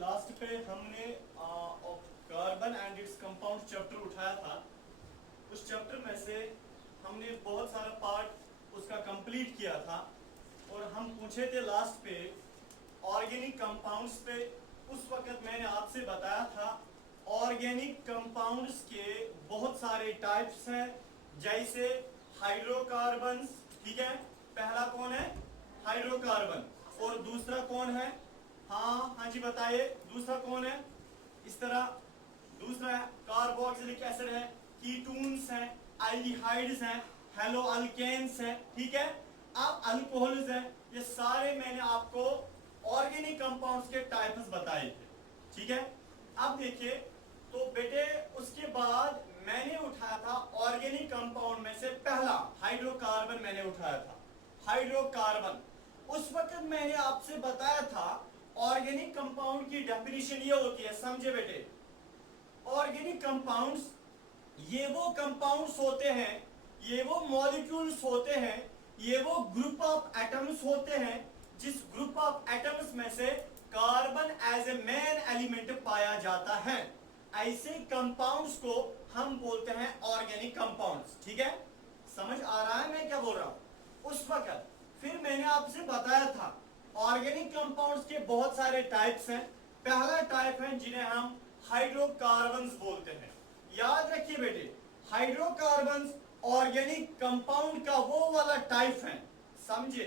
Last पे हमने carbon and its compound chapter उठाया था। उस चैप्टर में से हमने बहुत सारा पार्ट उसका कंप्लीट किया था और हम पूछे थे लास्ट पे ऑर्गेनिक कंपाउंड्स पे। उस वक्त मैंने आपसे बताया था ऑर्गेनिक कंपाउंड्स के बहुत सारे टाइप्स हैं, जैसे हाइड्रोकार्बन्स। ठीक है, पहला कौन है? हाइड्रोकार्बन। और दूसरा कौन है? हाँ जी बताइए, दूसरा कौन है? इस तरह दूसरा कार्बोक्सिलिक एसिड है, कीटोन्स हैं, एल्डिहाइड्स हैं, हेलो अल्केन्स हैं। ठीक है, अब अल्कोहल्स हैं। ये सारे मैंने आपको ऑर्गेनिक कंपाउंड्स के टाइप्स बताए थे। ठीक है, अब देखिए तो बेटे उसके बाद मैंने उठाया था ऑर्गेनिक कंपाउंड में से पहला हाइड्रोकार्बन मैंने उठाया था। हाइड्रोकार्बन, उस वक्त मैंने आपसे बताया था ऑर्गेनिक कंपाउंड की डेफिनेशन ये होती है, समझे बेटे। ऑर्गेनिक कंपाउंड्स ये वो कंपाउंड्स होते हैं, ये वो मॉलिक्यूल्स होते हैं, ये वो ग्रुप ऑफ एटम्स होते हैं जिस ग्रुप ऑफ एटम्स में से carbon as a main element पाया जाता है। ऐसे कंपाउंड्स को हम बोलते हैं ऑर्गेनिक कंपाउंड्स। ठीक है, समझ आ रहा है मैं क्या बोल रहा हूं? उस वक्त फिर मैंने आपसे बताया था ऑर्गेनिक कंपाउंड्स के बहुत सारे टाइप्स हैं। पहला टाइप है जिन्हें हम हाइड्रोकार्बन्स बोलते हैं। याद रखिए बेटे, हाइड्रोकार्बन्स ऑर्गेनिक कंपाउंड का वो वाला टाइप है, समझे।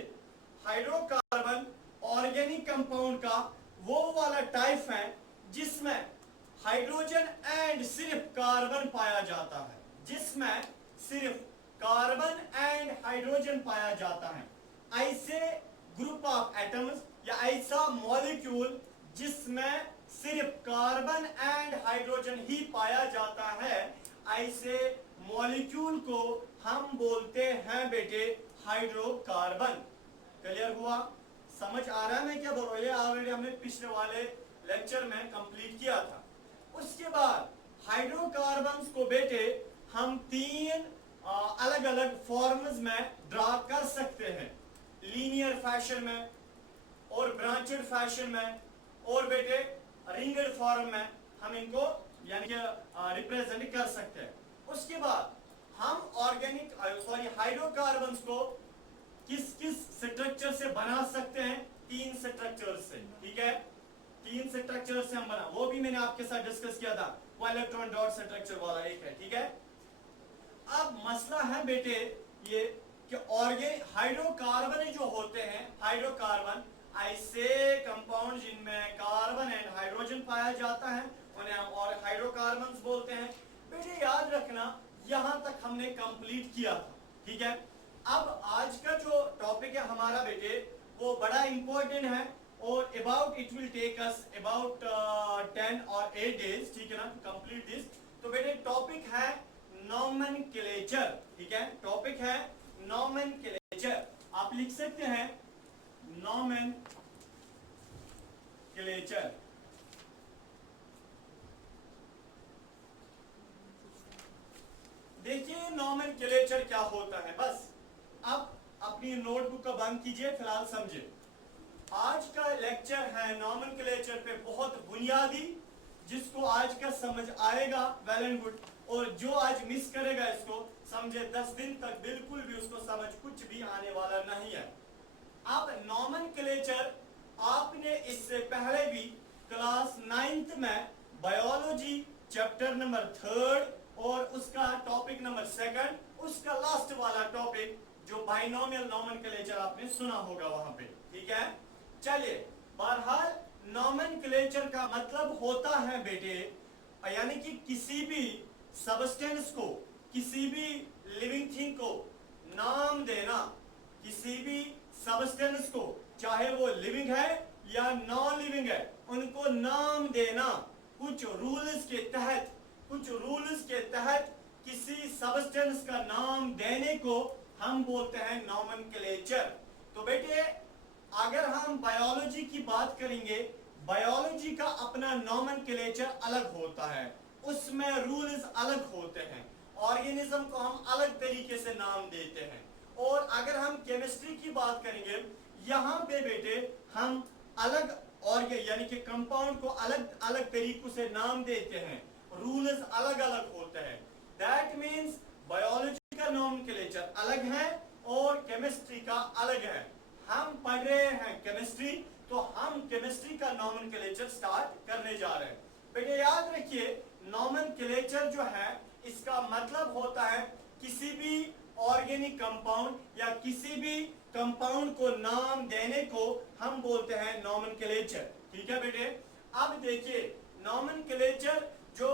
हाइड्रोकार्बन ऑर्गेनिक कंपाउंड का वो वाला टाइप है जिसमें हाइड्रोजन एंड सिर्फ कार्बन पाया जाता है, जिसमें सिर्फ कार्बन एंड हाइड्रोजन पाया जाता है। ऐसे ग्रुप ऑफ एटम्स या ऐसा मॉलिक्यूल जिसमें सिर्फ कार्बन एंड हाइड्रोजन ही पाया जाता है, ऐसे मॉलिक्यूल को हम बोलते हैं बेटे हाइड्रोकार्बन। क्लियर हुआ? समझ आ रहा है मैं क्या बोल रहा हूं? ये ऑलरेडी हमने पिछले वाले लेक्चर में कंप्लीट किया था। उसके बाद हाइड्रोकार्बन्स को बेटे हम तीन अलग अलग फॉर्म्स में ड्रा कर सकते हैं, लीनियर फैशन में और ब्रांचेड फैशन में और बेटे रिंगड फॉर्म में हम इनको यानी कि रिप्रेजेंट कर सकते हैं। उसके बाद हम ऑर्गेनिक हाइड्रोकार्बन्स को किस किस स्ट्रक्चर से बना सकते हैं? तीन स्ट्रक्चर से। ठीक है, तीन स्ट्रक्चर से हम बना, वो भी मैंने आपके साथ डिस्कस किया था, वो इलेक्ट्रॉन डॉट स्ट्रक्चर वाला एक है। ठीक है, अब मसला है बेटे ये कि ऑर्गेनिक हाइड्रोकार्बन जो होते हैं, हाइड्रोकार्बन ऐसे कंपाउंड जिनमें कार्बन एंड हाइड्रोजन पाया जाता है, उन्हें हम और हाइड्रोकार्बन्स बोलते हैं। बेटे याद रखना, यहां तक हमने कंप्लीट किया था। ठीक है, अब आज का जो टॉपिक है हमारा बेटे वो बड़ा इंपॉर्टेंट है और about it will take us about 10 और 8 डेज। ठीक है ना, टू कंप्लीट दिस। तो बेटे टॉपिक है नोमेनक्लेचर। ठीक है, टॉपिक है नोमेनक्लेचर। आप लिख सकते हैं नोमेनक्लेचर। देखिए नोमेनक्लेचर क्या होता है, बस अब अपनी नोटबुक का बंद कीजिए, फिलहाल समझे। आज का लेक्चर है नोमेनक्लेचर पे बहुत बुनियादी, जिसको आज का समझ आएगा वेल एंड गुड, और जो आज मिस करेगा इसको समझे 10 दिन तक बिल्कुल भी उसको समझ कुछ भी आने वाला नहीं है। अब नोमेनक्लेचर आपने इससे पहले भी क्लास 9th में बायोलॉजी चैप्टर नंबर 3 और उसका टॉपिक नंबर 2, उसका लास्ट वाला टॉपिक जो बाइनोमियल नोमेनक्लेचर आपने सुना होगा वहां पे। ठीक है, चलिए बहरहाल नोमेनक्लेचर का मतलब होता है बेटे यानी कि किसी भी सबस्टेंस को, किसी भी लिविंग थिंग को नाम देना, किसी भी सबस्टेंस को चाहे वो लिविंग है या नॉन लिविंग है उनको नाम देना। कुछ रूल्स के तहत, कुछ रूल्स के तहत किसी सबस्टेंस का नाम देने को हम बोलते हैं नोमेनक्लेचर। तो बेटे अगर हम बायोलॉजी की बात करेंगे, बायोलॉजी का अपना नोमेनक्लेचर अलग होता है, उसमें रूल्स अलग होते हैं, ऑर्गेनिज्म को हम अलग तरीके से नाम देते हैं। और अगर हम केमिस्ट्री की बात करेंगे, यहाँ पे बेटे हम अलग और यानी कि कंपाउंड को अलग अलग तरीकों से नाम देते हैं, रूल्स अलग अलग होते हैं। दैट मीन्स बायोलॉजी का नॉमेनक्लेचर अलग है और केमिस्ट्री का अलग है। हम पढ़ रहे हैं केमिस्ट्री, तो हम केमिस्ट्री का नॉमेनक्लेचर स्टार्ट करने जा रहे हैं। बेटे याद रखिए, नॉमेनक्लेचर जो है इसका मतलब होता है किसी भी ऑर्गेनिक कंपाउंड या किसी भी कंपाउंड को नाम देने को हम बोलते हैं नॉमेनक्लेचर। ठीक है बेटे, अब देखिए नॉमेनक्लेचर जो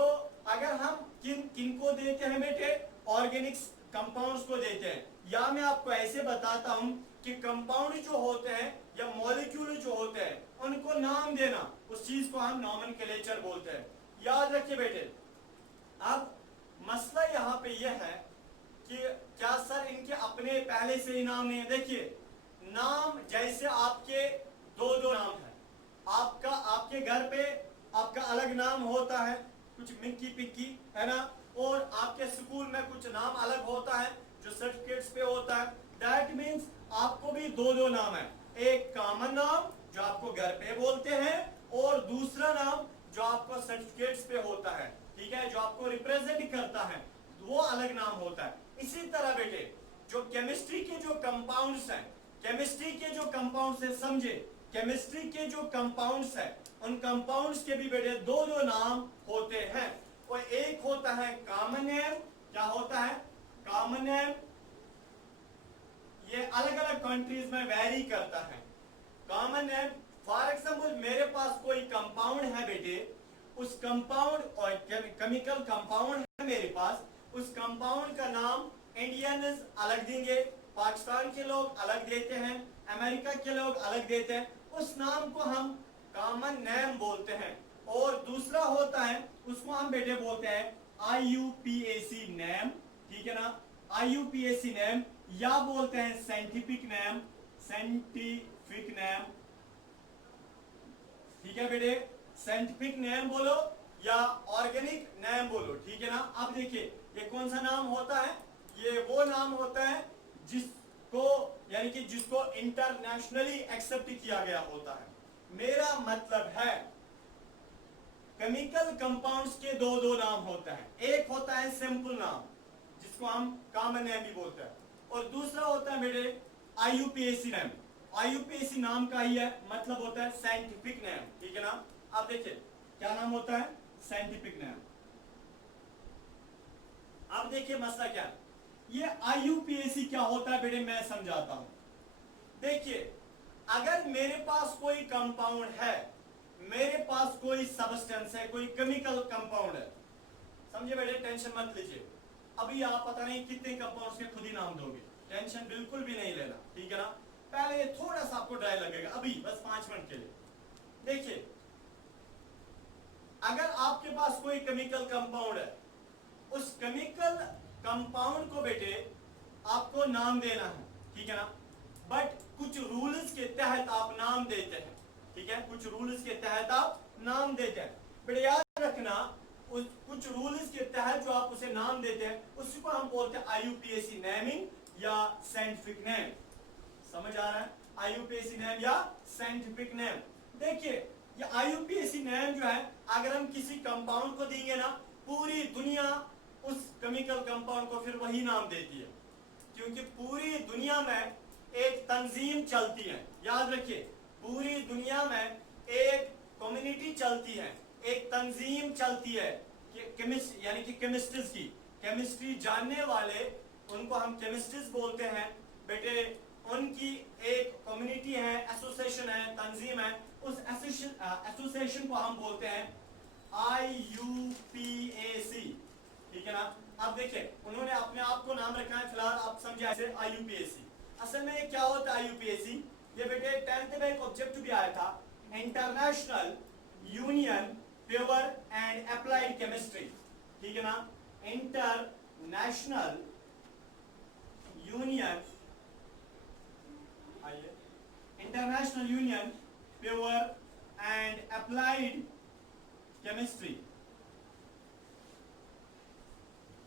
अगर हम किनको देते हैं बेटे, ऑर्गेनिक्स कंपाउंड्स को देते हैं, या मैं आपको ऐसे बताता हूं कि कंपाउंड जो होते हैं या मॉलिक्यूल जो होते हैं उनको नाम देना, उस चीज को हम नॉमेनक्लेचर बोलते हैं। याद रखिए बेटे, अब मसला यहाँ पे यह है कि क्या सर इनके अपने पहले से ही नाम नहीं है। देखिए नाम जैसे आपके दो दो नाम है, आपका आपके घर पे आपका अलग नाम होता है, कुछ मिक्की पिक्की है ना, और आपके स्कूल में कुछ नाम अलग होता है जो सर्टिफिकेट्स पे होता है। दैट मीन्स आपको भी दो दो नाम है, एक कॉमन नाम जो आपको घर पे बोलते हैं और दूसरा नाम जो आपको सर्टिफिकेट्स पे होता है, ठीक है, जो आपको रिप्रेजेंट करता है, वो अलग नाम होता है। इसी तरह बेटे जो केमिस्ट्री के जो कंपाउंड्स हैं, केमिस्ट्री के जो कंपाउंड्स है, समझे, केमिस्ट्री के जो कंपाउंड्स है उन कंपाउंड्स के भी बेटे दो दो नाम होते हैं। और एक होता है कॉमन नेम, क्या होता है कॉमन नेम, ये अलग अलग कंट्रीज में वेरी करता है। कॉमन नेम फॉर एग्जांपल मेरे पास कोई कंपाउंड है बेटे, उस कंपाउंड और केमिकल कंपाउंड है मेरे पास, उस कंपाउंड का नाम इंडियंस अलग देंगे, पाकिस्तान के लोग अलग देते हैं, अमेरिका के लोग अलग देते हैं, उस नाम को हम कॉमन नेम बोलते हैं। और दूसरा होता है उसको हम बेटे बोलते हैं IUPAC नेम, ठीक है ना, IUPAC नेम, या बोलते हैं साइंटिफिक नेम, साइंटिफिक नेम, ठीक है बेटे, साइंटिफिक नेम बोलो या ऑर्गेनिक नेम बोलो, ठीक है ना। अब देखिए ये कौन सा नाम होता है, ये वो नाम होता है जिसको यानी कि जिसको इंटरनेशनली एक्सेप्ट किया गया होता है। मेरा मतलब है केमिकल कंपाउंड्स के दो दो नाम होता है, एक होता है सिंपल नाम जिसको हम कॉमन नेम भी बोलते हैं, और दूसरा होता है बेटे IUPAC नेम। IUPAC नाम का ही है, मतलब होता है साइंटिफिक नेम, ठीक है ना। अब देखिए क्या नाम होता है, साइंटिफिक नेम। अब देखिए मसला क्या है, ये IUPAC क्या होता है बेटे मैं समझाता हूं। देखिए अगर मेरे पास कोई कंपाउंड है, मेरे पास कोई सब्सटेंस है, कोई केमिकल कंपाउंड है, समझे बेटे, टेंशन मत लीजिए, अभी आप पता नहीं कितने कंपाउंड्स के खुद ही नाम दोगे, टेंशन बिल्कुल भी नहीं लेना, ठीक है ना। पहले ये थोड़ा सा आपको ड्राई लगेगा, अभी बस 5 मिनट के लिए। देखिए अगर आपके पास कोई केमिकल कंपाउंड है, उस केमिकल कंपाउंड को बेटे आपको नाम देना है, ठीक है ना, बट कुछ रूल्स के तहत आप नाम देते हैं, ठीक है, कुछ रूल्स के तहत आप नाम देते हैं। बेटे याद रखना उस कुछ रूल्स के तहत जो आप उसे नाम देते हैं उसी को हम बोलते हैं IUPAC नेमिंग या साइंटिफिक नेम। समझ आ रहा है, IUPAC नेम या साइंटिफिक नेम। देखिए ये IUPAC नेम जो है अगर हम किसी कंपाउंड को देंगे ना, पूरी दुनिया उस केमिकल कंपाउंड को फिर वही नाम देती है, क्योंकि पूरी दुनिया में एक तंजीम चलती है। याद रखिए पूरी दुनिया में एक कम्युनिटी चलती है, एक तंजीम चलती है कि केमिस्ट यानी कि केमिस्ट्रीज की, केमिस्ट्री जानने वाले उनको हम केमिस्ट्रीज बोलते हैं बेटे। उनकी एक कम्युनिटी है, एसोसिएशन है, तंजीम है, उस एसोसिएशन को हम बोलते हैं IUPAC, ठीक है ना। अब देखिए उन्होंने अपने आप को नाम रखा है, फिलहाल आप समझे ऐसे IUPAC। असल में ये क्या होता है IUPAC, ये बेटे 10th में एक ऑब्जेक्टिव भी आया था, international union pure and applied chemistry, ठीक है ना, इंटरनेशनल यूनियन, आइए, international union pure and applied chemistry,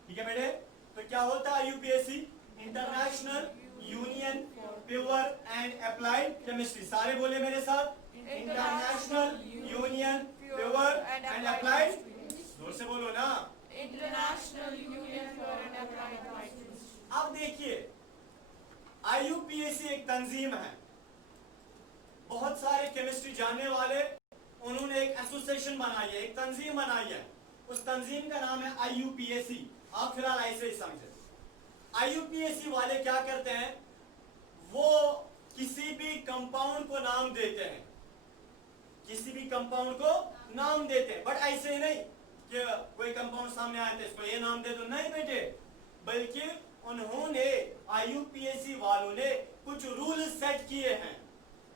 ठीक है बेटे। तो क्या होता है IUPAC, international union pure and applied chemistry, सारे बोले मेरे साथ, international union pure and applied, जोर से बोलो ना, international union for and applied. अब देखिए IUPAC एक तंजीम है, बहुत सारे केमिस्ट्री जानने वाले, उन्होंने एक एसोसिएशन बनाई है, एक तंजीम बनाई है, उस तंजीम का नाम है IUPAC। आप फिलहाल ऐसे ही समझे। IUPAC वाले क्या करते हैं, वो किसी भी कंपाउंड को नाम देते हैं, किसी भी कंपाउंड को नाम देते हैं, बट ऐसे ही नहीं कि कोई कंपाउंड सामने आया तो इसको ये नाम दे दो, नहीं बेटे, बल्कि उन्होंने IUPAC वालों ने कुछ रूल सेट किए हैं,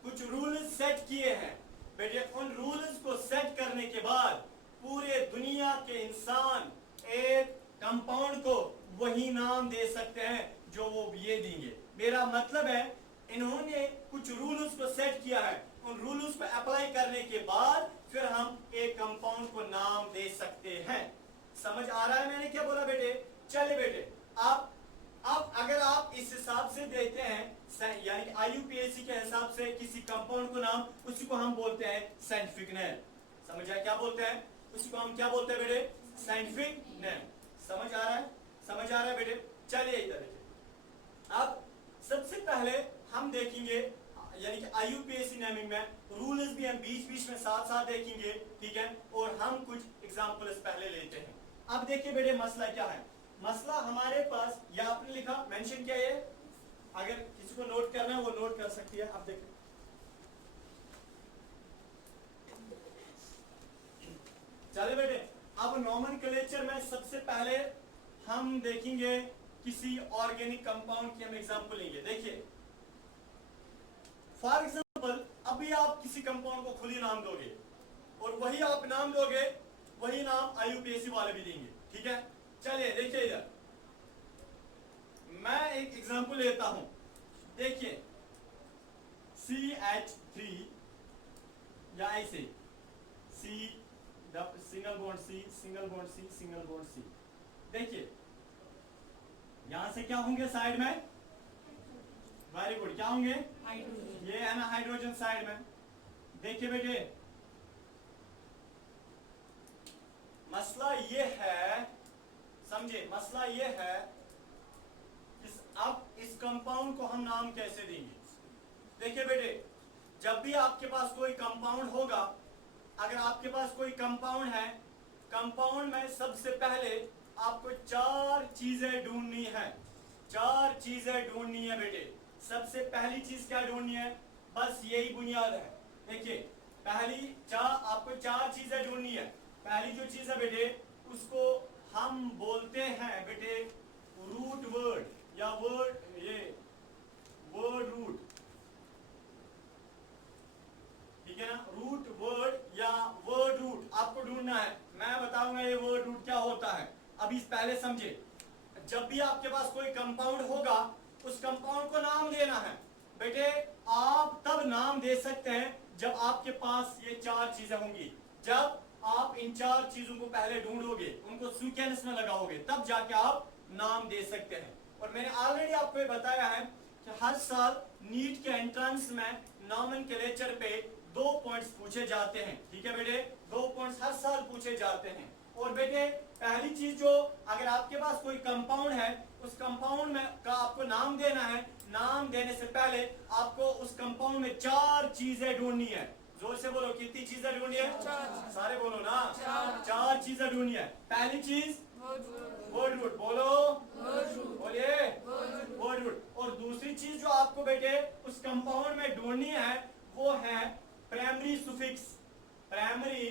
कुछ रूल सेट किए हैं बेटे। उन रूल्स को सेट करने के बाद पूरे दुनिया के इंसान एक कंपाउंड को वही नाम दे सकते हैं जो वो ये देंगे। मेरा मतलब है इन्होंने कुछ रूल्स को सेट किया है, उन रूल्स को अप्लाई करने के बाद फिर हम एक कंपाउंड को नाम दे सकते हैं। समझ आ रहा है मैंने क्या बोला बेटे? चले बेटे, आप अब अगर आप इस हिसाब से देते हैं, यानी कि IUPAC के हिसाब से किसी कंपाउंड को नाम, उसी को हम बोलते हैं साइंटिफिक नेम। समझ आया क्या बोलते हैं? उसी को हम क्या बोलते हैं बेटे? Scientific name. समझ आ रहा है? समझ आ रहा है बेटे? चलिए इधर देखिए। अब सबसे पहले हम देखेंगे, यानी कि IUPAC नेमिंग में रूल्स भी हम बीच बीच में साथ साथ देखेंगे, ठीक है, और हम कुछ एग्जांपल्स पहले लेते हैं। अब देखिए बेटे मसला क्या है। मसला हमारे पास, या आपने लिखा मेंशन किया है, अगर किसी को नोट करना है वो नोट कर सकती है। आप देखिए चले बेटे, अब नोमेनक्लेचर में सबसे पहले हम देखेंगे किसी ऑर्गेनिक कंपाउंड की हम एग्जांपल लेंगे। देखिए फॉर एग्जांपल अभी आप किसी कंपाउंड को खुद ही नाम दोगे और वही आप नाम दोगे, वही नाम IUPAC वाले भी देंगे, ठीक है। चलिए देखिए इधर मैं एक एग्जांपल लेता हूं। देखिए CH3 या ऐसे C single bond C single bond C single bond C। देखिए यहां से क्या होंगे साइड में? वेरी गुड, क्या होंगे? ये है ना हाइड्रोजन साइड में। देखिए बेटे मसला ये है, समझे, मसला ये है अब इस कंपाउंड को हम नाम कैसे देंगे? देखिए बेटे, जब भी आपके पास कोई कंपाउंड होगा, अगर आपके पास कोई कंपाउंड है, कंपाउंड में सबसे पहले आपको चार चीजें ढूंढनी है, चार चीजें ढूंढनी है बेटे। सबसे पहली चीज क्या ढूंढनी है? बस यही बुनियाद है। देखिए पहली आपको चार चीजें ढूंढनी है। पहली जो चीज है बेटे उसको हम बोलते हैं बेटे रूट वर्ड या वर्ड, ये वर्ड रूट, ठीक है ना, रूट वर्ड या वर्ड रूट आपको ढूंढना है। मैं बताऊंगा ये वर्ड रूट क्या होता है। अभी पहले समझे, जब भी आपके पास कोई कंपाउंड होगा उस कंपाउंड को नाम देना है बेटे। आप तब नाम दे सकते हैं जब आपके पास ये चार चीजें होंगी। जब आप इन चार चीजों को पहले ढूंढोगे, उनको सीक्वेंस में लगाओगे, तब जाके आप नाम दे सकते हैं। और मैंने ऑलरेडी आपको ये बताया है कि हर साल नीट के एंट्रेंस में नोमेनक्लेचर पे 2 पॉइंट्स पूछे जाते हैं, ठीक है बेटे, 2 पॉइंट्स हर साल पूछे जाते हैं। और बेटे पहली चीज जो, अगर आपके पास कोई कंपाउंड है, उस कंपाउंड में का आपको नाम देना है। नाम देने से पहले आपको उस कंपाउंड में चार चीजें ढूंढनी है। जोर से बोलो, कितनी चीजें ढूंढनी है? सारे बोलो ना, चार चीजें ढूंढनी है। पहली चीज वर्ड रूट, बोलो बोलिए वर्ड रूट। और दूसरी चीज जो आपको बेटे उस कंपाउंड में ढूंढनी है वो है primary suffix, primary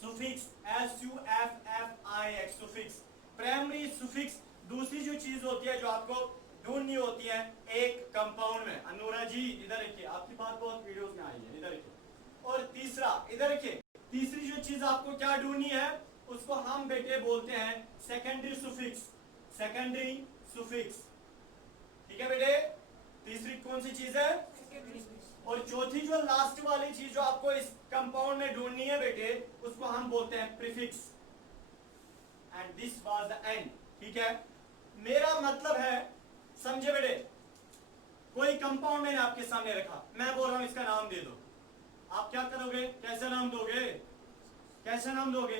suffix SUFFIX suffix, primary suffix. दूसरी जो चीज होती है जो आपको ढूंढनी होती है एक कंपाउंड में, अनुरा जी इधर देखिए, आपकी बात बहुत वीडियोस में आई है, इधर देखिए। और तीसरा इधर देखिए, तीसरी जो चीज आपको क्या ढूंढनी है उसको हम बेटे बोलते हैं सेकेंडरी सुफिक्स, सेकेंडरी सुफिक्स, ठीक है बेटे। तीसरी कौन सी चीज है? और चौथी जो लास्ट वाली चीज जो आपको इस कंपाउंड में ढूंढनी है बेटे उसको हम बोलते हैं prefix. And this was the end, ठीक है। मेरा मतलब है, समझे बेटे, कोई कंपाउंड मैंने आपके सामने रखा, मैं बोल रहा हूं इसका नाम दे दो, आप क्या करोगे, कैसे नाम दोगे, कैसे नाम दोगे?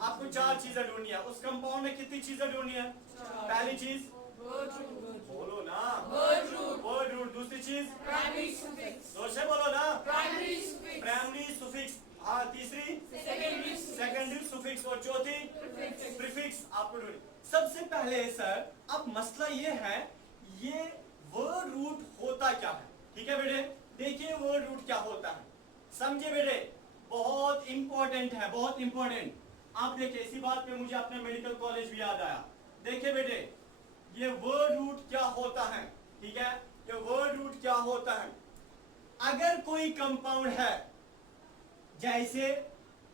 आपको चार चीजें ढूंढनी है। उस कंपाउंड में कितनी चीजें ढूंढनी है? पहली चीज बोलो ना, वर्ड रूट। दूसरी चीज Primary suffix. जोर से बोलो ना, Primary suffix. Primary suffix. हाँ, तीसरी Secondary suffix. सेकेंडरी सुफिक्स और चौथी Prefix. प्रीफिक्स। आपको ढूंढनी। सबसे पहले सर, अब मसला ये है, ये वर्ड रूट होता क्या है? ठीक है बेटे, देखिए वर्ड रूट क्या होता है, समझे बेटे, बहुत इंपॉर्टेंट है, बहुत इंपॉर्टेंट। आप देखिए, इसी बात पे मुझे अपना मेडिकल कॉलेज भी याद आया। देखिए बेटे, ये वर्ड रूट क्या होता है, ठीक है, ये वर्ड रूट क्या होता है। अगर कोई कंपाउंड है, जैसे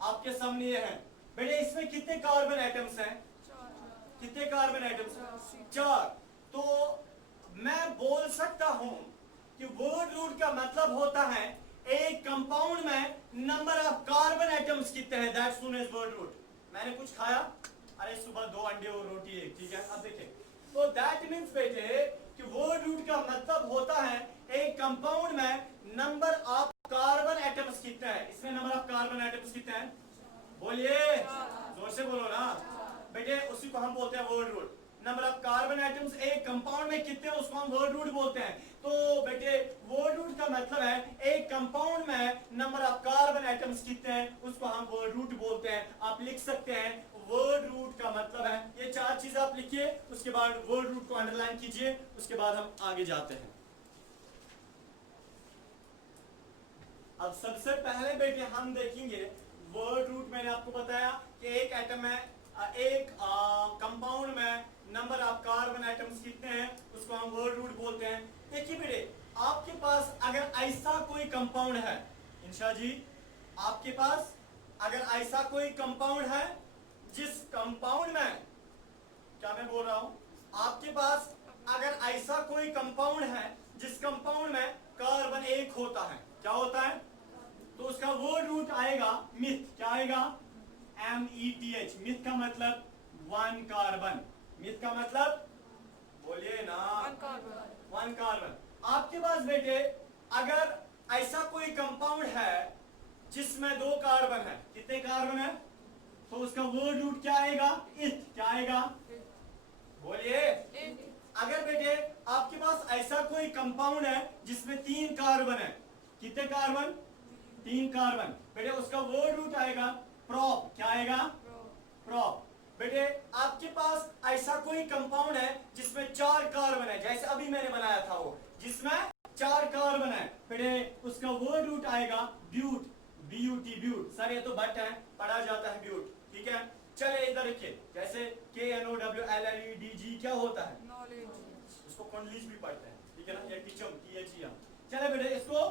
आपके सामने ये है बेटे, इसमें कितने कार्बन एटम्स हैं? कितने कार्बन एटम्स हैं? 4। तो मैं बोल सकता हूं कि वर्ड रूट का मतलब होता है एक कंपाउंड में नंबर ऑफ कार्बन एटम्स कितने हैं, that's known as word root. मैंने कुछ खाया, अरे सुबह 2 अंडे और रोटी एक, ठीक है। अब देखिए, तो दैट मींस बेटे कि वर्ड रूट का मतलब होता है एक कंपाउंड में नंबर ऑफ कार्बन एटम्स कितने हैं। इसमें नंबर ऑफ कार्बन एटम्स कितने हैं? बोलिए, जोर से बोलो ना बेटे, उसी को हम बोलते हैं word root. Number of carbon atoms एक कंपाउंड में कितने हैं, उसको हम वर्ड रूट बोलते हैं। तो बेटे, वर्ड रूट का मतलब है एक कंपाउंड में नंबर ऑफ कार्बन एटम्स कितने हैं, उसको हम वर्ड रूट बोलते हैं। आप लिख सकते हैं वर्ड रूट का मतलब है, ये 4 चीजें आप लिखिए, उसके बाद वर्ड रूट को अंडरलाइन कीजिए, उसके बाद हम आगे जाते हैं। अब सबसे पहले बेटे हम देखेंगे वर्ड रूट। मैंने आपको बताया कि एक एटम में, एक कंपाउंड में नंबर ऑफ कार्बन एटम्स कितने हैं, उसको हम वर्ड रूट बोलते हैं। देखिए बेटे, आपके पास अगर ऐसा कोई कंपाउंड है, इंशा जी, आपके पास अगर ऐसा कोई कंपाउंड है जिस कंपाउंड में, क्या मैं बोल रहा हूं, आपके पास अगर ऐसा कोई कंपाउंड है जिस कंपाउंड में कार्बन 1 होता है, क्या होता है, तो उसका वर्ड रूट आएगा मिथ। क्या आएगा? METH। मिथ का मतलब 1 कार्बन। मिथ का मतलब, बोलिए ना, 1 कार्बन। आपके पास बेटे अगर ऐसा कोई कंपाउंड है जिसमें 2 कार्बन है, कितने कार्बन है, तो उसका वर्ड रूट क्या आएगा? इथ। क्या आएगा? बोलिए। अगर बेटे आपके पास ऐसा कोई कंपाउंड है जिसमें 3 कार्बन है, कितने कार्बन? 3 कार्बन, बेटे उसका वर्ड रूट आएगा प्रोप। क्या आएगा? प्रोप। बेटे आपके पास ऐसा कोई कंपाउंड है जिसमें 4 कार्बन है, जैसे अभी मैंने बनाया था वो, जिसमें 4 कार्बन है, बेटे उसका वर्ड रूट आएगा ब्यूट। BUT, ब्यूट। सर ये तो बट है, पढ़ा जाता है ब्यूट, ठीक है। चले इधर देखिए, जैसे KNOWLLEDG क्या होता है, उसको कॉन्लीज भी पढ़ते हैं, ठीक है ना, या टीचम THE। चले बेटे, इसको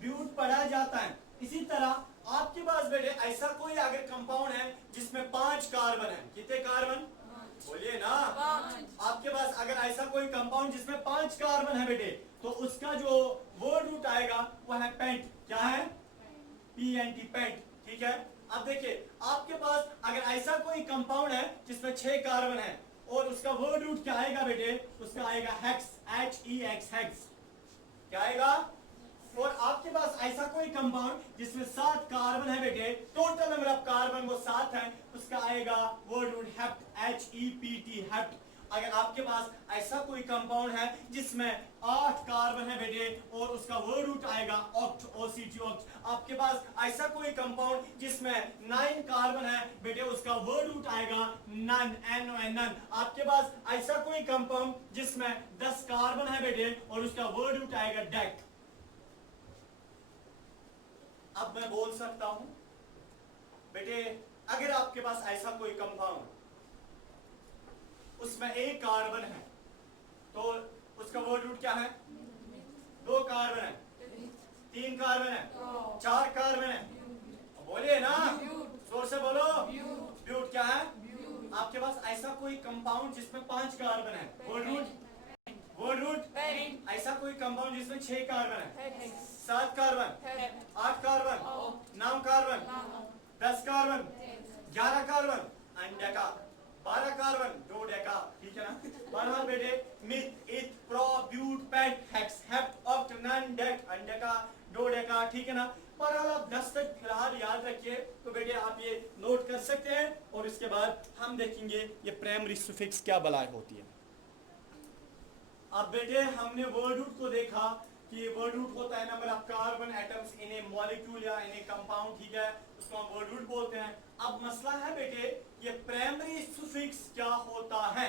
ब्यूट पढ़ा जाता है। इसी तरह आपके पास बेटे ऐसा कोई अगर कंपाउंड है जिसमें 5 कार्बन है, कितने कार्बन? बोलिए ना। आपके पास अगर ऐसा कोई कंपाउंड जिसमें 5 कार्बन है बेटे, तो उसका जो वर्ड रूट आएगा वो है पेंट। क्या है? PNT, पेंट, ठीक है। अब देखिए, आपके पास अगर ऐसा कोई कंपाउंड है जिसमें 6 कार्बन है और उसका वर्ड रूट क्या आएगा बेटे, उसका आएगा हेक्स। HEX, hex. क्या आएगा? और आपके पास ऐसा कोई कंपाउंड जिसमें 7 कार्बन है बेटे, टोटल नंबर ऑफ कार्बन वो 7 है, उसका आएगा word root hept. HEPT, hept. अगर आपके पास ऐसा कोई कंपाउंड है जिसमें 8 कार्बन है बेटे और उसका वर्ड रूट आएगा ऑक्ट। OCT, oct. आपके पास ऐसा कोई कंपाउंड जिसमें 9 कार्बन है बेटे, उसका वर्ड रूट आएगा नन। NON, non. आपके पास ऐसा कोई कंपाउंड जिसमें 10 कार्बन है बेटे और उसका वर्ड रूट आएगा डेक। अब मैं बोल सकता हूं बेटे, अगर आपके पास ऐसा कोई कंपाउंड उसमें 1 कार्बन है, तो उसका वर्ड रूट क्या है? 2 कार्बन है, 3 कार्बन है, 4 कार्बन है, बोलिए ना, जोर से बोलो। ब्यूट। क्या है? आपके पास ऐसा कोई कंपाउंड जिसमें 5 कार्बन है, वर्ड रूट। ऐसा कोई कंपाउंड जिसमें 6 कार्बन है, 7 carbon, 8 carbon, 9 carbon, 10 carbon, 11 carbon, undeca, 12 carbon, dodeca, ठीक है ना। बराबर बेटे, meth, eth, pro, but, pent, hex, hept, oct, non, dec, undeca, dodeca, ठीक है ना। बहरहाल आप 10 तक फिलहाल याद रखिए, तो बेटे आप ये नोट कर सकते हैं और इसके बाद हम देखेंगे ये प्राइमरी सुफिक्स क्या बलाय होती है। अब बेटे हमने वर्ड रूट को देखा कि वर्ड रूट होता है number of carbon atoms in A molecule या इन ए कंपाउंड, ठीक है, उसको हम वर्ड रूट बोलते हैं। अब मसला है बेटे ये प्राइमरी सुफिक्स क्या होता है।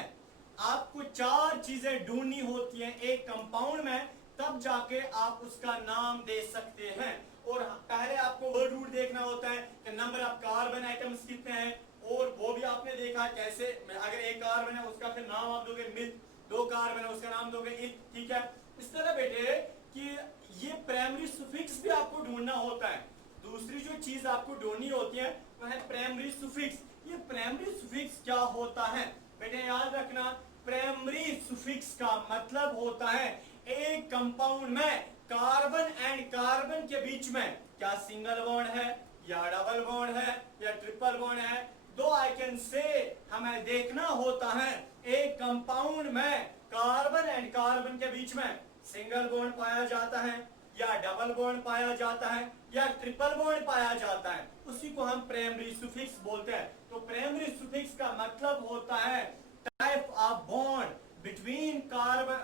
आपको 4 चीजें ढूंढनी होती हैं एक कंपाउंड में, तब जाके आप उसका नाम दे सकते हैं। और पहले आपको वर्ड रूट देखना होता है कि नंबर ऑफ कार्बन एटम्स कितने हैं, और वो भी आपने देखा कैसे, अगर एक कार्बन है उसका फिर नाम आप दोगे मिथ, 2 कार्बन है उसका नाम दोगे इथ, ठीक है। इस तरह बेटे कि ये प्राइमरी सुफिक्स भी आपको ढूंढना होता है। दूसरी जो चीज आपको ढूंढनी होती है वो है प्राइमरी सुफिक्स। ये प्राइमरी सुफिक्स क्या होता है बेटे, याद रखना, प्राइमरी सुफिक्स का मतलब होता है एक कंपाउंड में कार्बन एंड कार्बन के बीच में क्या सिंगल बॉन्ड है या डबल बॉन्ड है या ट्रिपल बॉन्ड है। दो आई कैन से हमें देखना होता है एक कंपाउंड में कार्बन एंड कार्बन के बीच में सिंगल बॉन्ड पाया जाता है या डबल बॉन्ड पाया जाता है या ट्रिपल बॉन्ड पाया जाता है, उसी को हम प्राइमरी सुफिक्स बोलते हैं। तो प्राइमरी सुफिक्स का मतलब होता है type of bond between carbon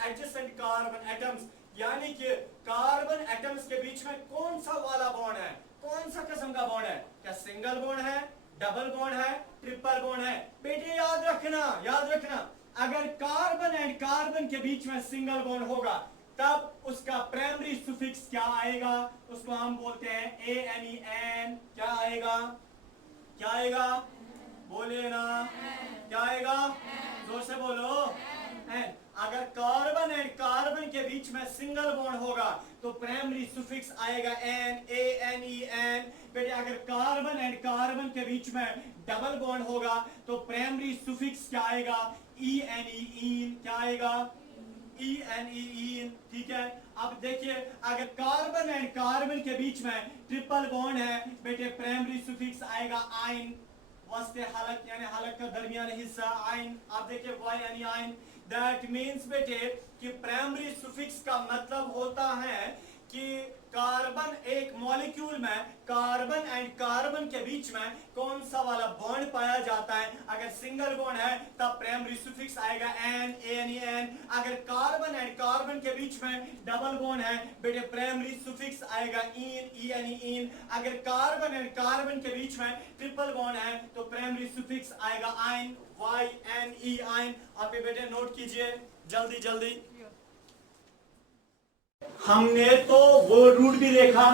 adjacent carbon atoms, यानी कि कार्बन एटम्स के बीच में कौन सा वाला बॉन्ड है, कौन सा किस्म का बॉन्ड है, क्या सिंगल बॉन्ड है, डबल बॉन्ड है, ट्रिपल बॉन्ड है। बेटे याद रखना अगर कार्बन एंड कार्बन के बीच में सिंगल बॉन्ड होगा तब उसका प्राइमरी सुफिक्स क्या आएगा, उसको हम बोलते हैं ANEN। क्या आएगा बोलिए ना, क्या आएगा, जोर से बोलो, एन। अगर कार्बन एंड कार्बन के बीच में सिंगल बॉन्ड होगा तो प्राइमरी सुफिक्स आएगा ANEN। बेटे अगर कार्बन एंड कार्बन के बीच में डबल बॉन्ड होगा तो प्राइमरी सुफिक्स क्या आएगा, ENEN। क्या आएगा, ENEN, ठीक है। अब देखिए अगर कार्बन एंड कार्बन के बीच में ट्रिपल बॉन्ड है बेटे प्राइमरी सुफिक्स आएगा आइन, वस्ते हलक यानी हलक का दरमियानी हिस्सा आइन। आप देखिए YNEN। दैट मीन्स बेटे कि प्राइमरी सुफिक्स का मतलब होता है कि कार्बन एक मॉलिक्यूल में कार्बन एंड कार्बन के बीच में कौन सा वाला बॉन्ड पाया जाता है। अगर सिंगल बॉन्ड है तब प्राइमरी सुफिक्स आएगा ANEN। अगर कार्बन एंड कार्बन के बीच में डबल बॉन्ड है बेटे प्राइमरी सुफिक्स आएगा ENEN। अगर कार्बन एंड कार्बन के बीच में ट्रिपल बॉन्ड है तो प्राइमरी सुफिक्स आएगा आइन, YNEN। आप ये बेटे नोट कीजिए जल्दी। हमने तो वर्ड रूट भी देखा